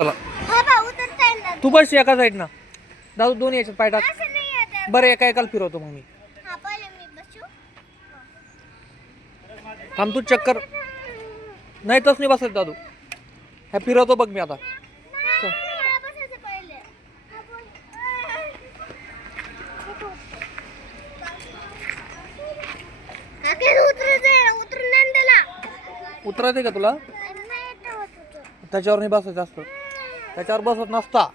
चला तू बस एका साईड ना दादू दोन्ही याच्यात पाय टाक. बरं एका एकाला फिरवतो मग मी. थांब तू चक्कर नाही तस नाही बसत दादू. ह्या फिरवतो बघ मी आता. उतरायचं का तुला? त्याच्यावर नाही बसायचं असतं. त्याच्यावर बसत नसता.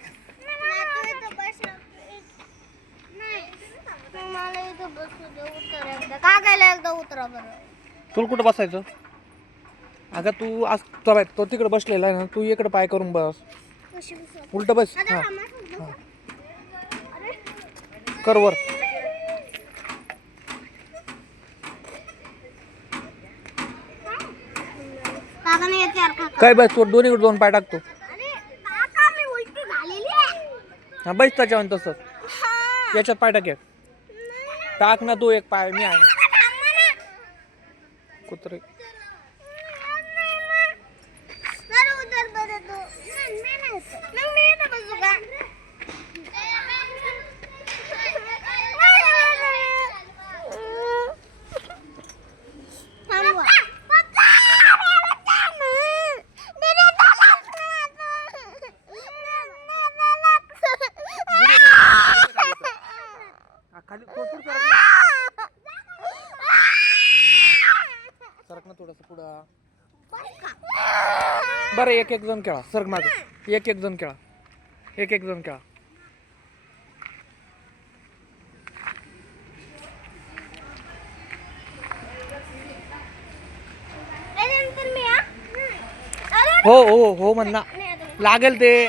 तुला कुठं बसायचं? अगं तू आज तो तिकडे बसलेला आहे ना, तू इकडे पाय करून बस. उलट बस. हा कर वर. काय बस तू दोन्हीकडे दोन पाय टाकतो. हा बस त्याच्यावर तसंच याच्यात पाय टाक. टाक ना तू एक पाय. मी आहे कुत्रे. खाली सरक ना थोडस पुढं. बरं एक एक जण खेळा. सरक माग. एक एक जण खेळा. एक एक जण खेळा. हो हो हो म्हण ना. लागेल ते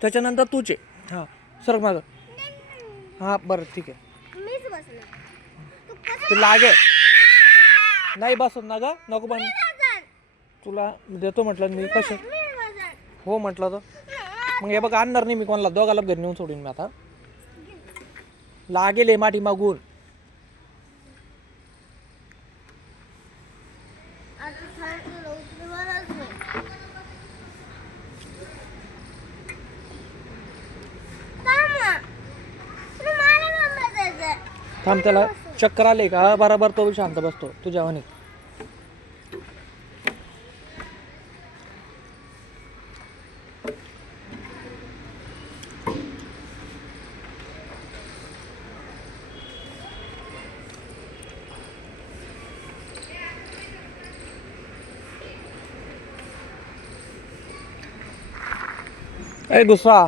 त्याच्यानंतर तूच आहे. हा सरक माग. हा बरं ठीक आहे. ते लागेल नाही बसत ना ग. नको पण तुला देतो म्हटलं मी. कशा हो म्हटलं तर मग हे बघ आणणार नाही मी कोणाला. दोघाला घरी नेऊन सोडून मी आता. लागेल माठी मागून. थांब त्याला चक्कर आले का बराबर तो शांत बसतो तुझ्या वाणी. ए गुस्सा.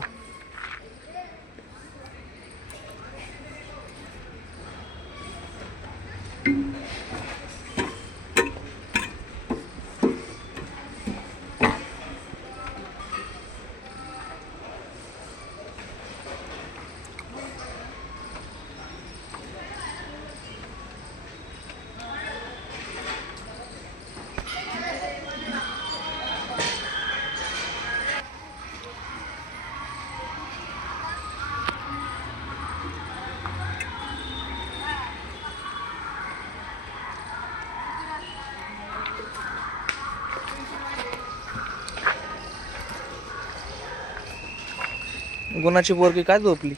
गुणाची पोरगी काय झोपली?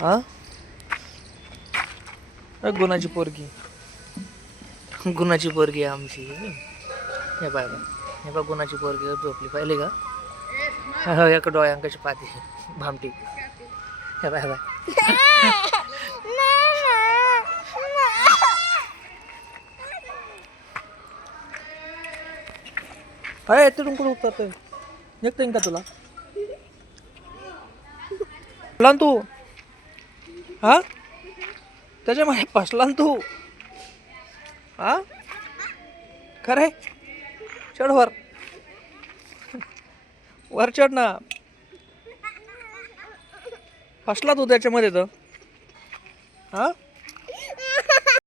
हा गुणाची पोरगी. गुणाची पोरगी आमची. हे बाय बाय. हे बघ गुणाची पोरगी झोपली पाहिले का? एक डोळ्यांकाची पाती भामटी. हे बाय बाय. अरे तिथून कुठं उतरतोय? निघतोय का तुला? तू हा त्याच्यामध्ये फसला तू. हा खरे चढ वर. वर चढ ना. फसला तू त्याच्यामध्ये तर. हा